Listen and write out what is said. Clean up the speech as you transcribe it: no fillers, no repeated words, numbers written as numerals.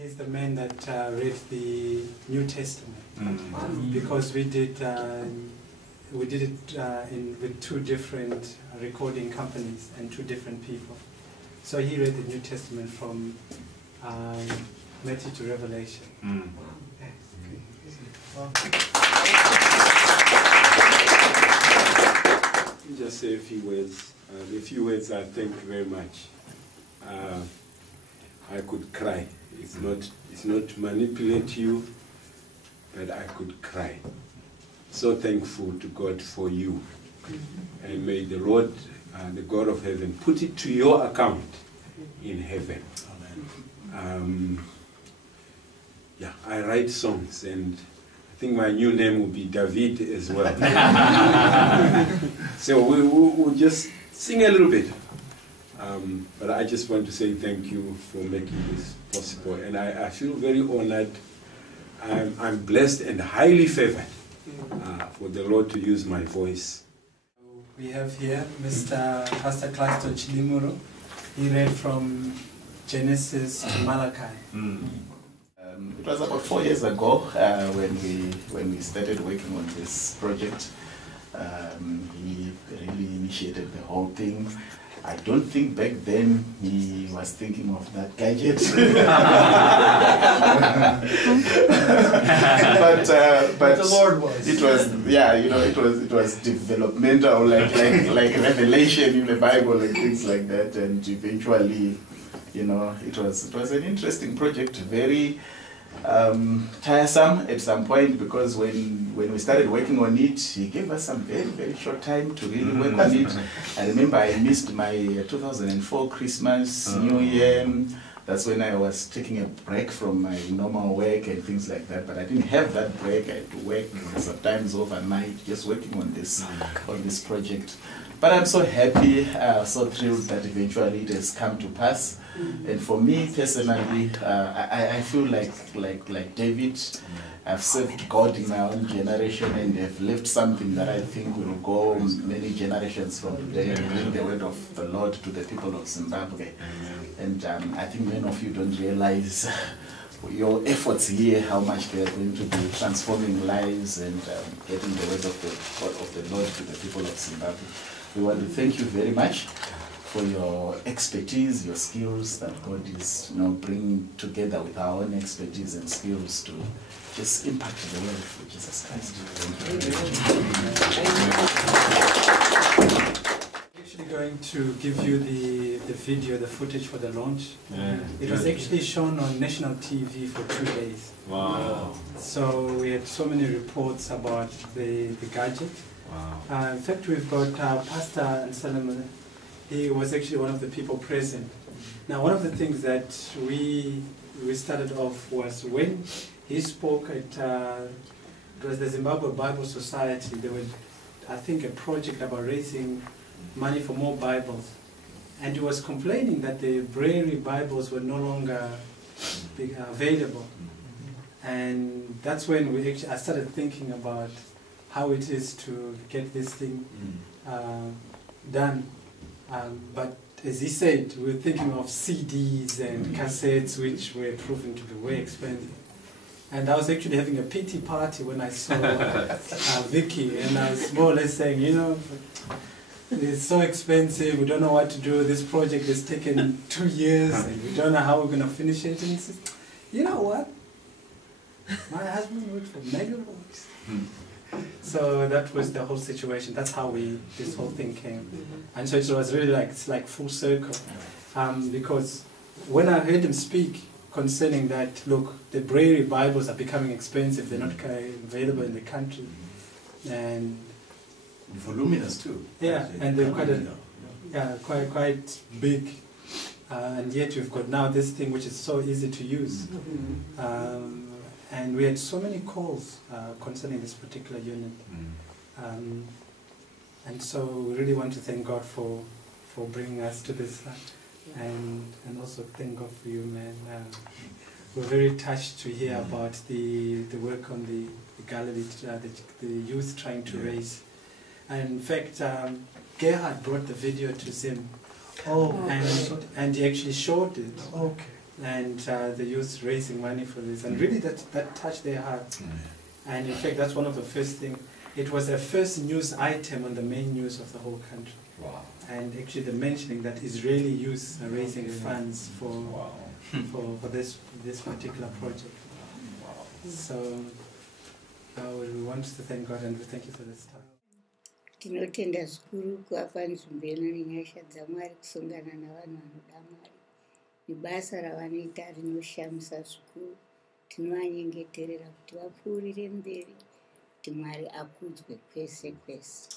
He's the man that read the New Testament, because we did it with two different recording companies and two different people. So he read the New Testament from Matthew to Revelation. Just say a few words. I thank you very much. I could cry. It's not to manipulate you, but I could cry. So thankful to God for you. And may the Lord, the God of heaven, put it to your account in heaven. Yeah, I write songs, and I think my new name will be David as well. So we'll just sing a little bit. But I just want to say thank you for making this possible. And I feel very honored. I'm blessed and highly favored for the Lord to use my voice. We have here Mr. Pastor Claston Chilimuro. He read from Genesis to Malachi. It was about 4 years ago when we started working on this project. He really initiated the whole thing. I don't think back then he was thinking of that gadget. but the Lord was. It was, yeah, you know, it was developmental, like revelation in the Bible and things like that. And eventually, you know, it was an interesting project, very tiresome at some point, because when we started working on it, he gave us some very, very short time to really work on it. I remember I missed my 2004 Christmas, New Year. That's when I was taking a break from my normal work and things like that. But I didn't have that break. I had to work sometimes overnight, just working on this project. But I'm so happy, so thrilled that eventually it has come to pass. And for me personally, I feel like David. I've served God in my own generation and have left something that I think will go many generations from today and bring the word of the Lord to the people of Zimbabwe. And I think many of you don't realize your efforts here, how much they are going to be transforming lives and getting the word of the Lord to the people of Zimbabwe. We want to thank you very much for your expertise, your skills that God is bringing together with our own expertise and skills to just impact the world for Jesus Christ. I'm actually going to give you the video, the footage for the launch. It was actually shown on national TV for 2 days. Wow. So we had so many reports about the gadget. Wow. In fact, we've got Pastor Anselm. He was actually one of the people present. Now, one of the things that we started off was when he spoke at it was the Zimbabwe Bible Society. There was, I think, a project about raising money for more Bibles, and he was complaining that the Braille Bibles were no longer available. And that's when I started thinking about how it is to get this thing done. But as he said, we were thinking of CDs and cassettes, which were proven to be way expensive. And I was actually having a pity party when I saw Vicky, and I was more or less saying, you know, it's so expensive, we don't know what to do, this project has taken 2 years, and we don't know how we're going to finish it. And he says, you know what? My husband worked for MegaVoice. So that was the whole situation. That's how this whole thing came. And so it was really like full circle. Because when I heard him speak concerning that, look, the Braille Bibles are becoming expensive, they're not available in the country. And voluminous too. Yeah, and they're quite big. And yet we've got now this thing which is so easy to use. And we had so many calls concerning this particular unit. And so we really want to thank God for bringing us to this, and also thank God for you, man. We're very touched to hear about the work on the gallery, the youth trying to raise. And in fact, Gerhard brought the video to Zim. And he actually showed it. Okay. and the youth raising money for this, and really that touched their hearts. And in fact, that's one of the first things. It was the first news item on the main news of the whole country. Wow. And actually the mentioning that Israeli youth are raising funds for this particular project. So we want to thank God, and we thank you for this time. Tinotenda zvikuru kuapa nzvimbo nenyasha dzaMwari kusungana navanhu vanoda Mwari. Nebasa ravanoita rinoshamisa zvikuru. Tinovanyengeterera kuti vapfuurire mberi, kuti Mwari akudzwe kwese kwese.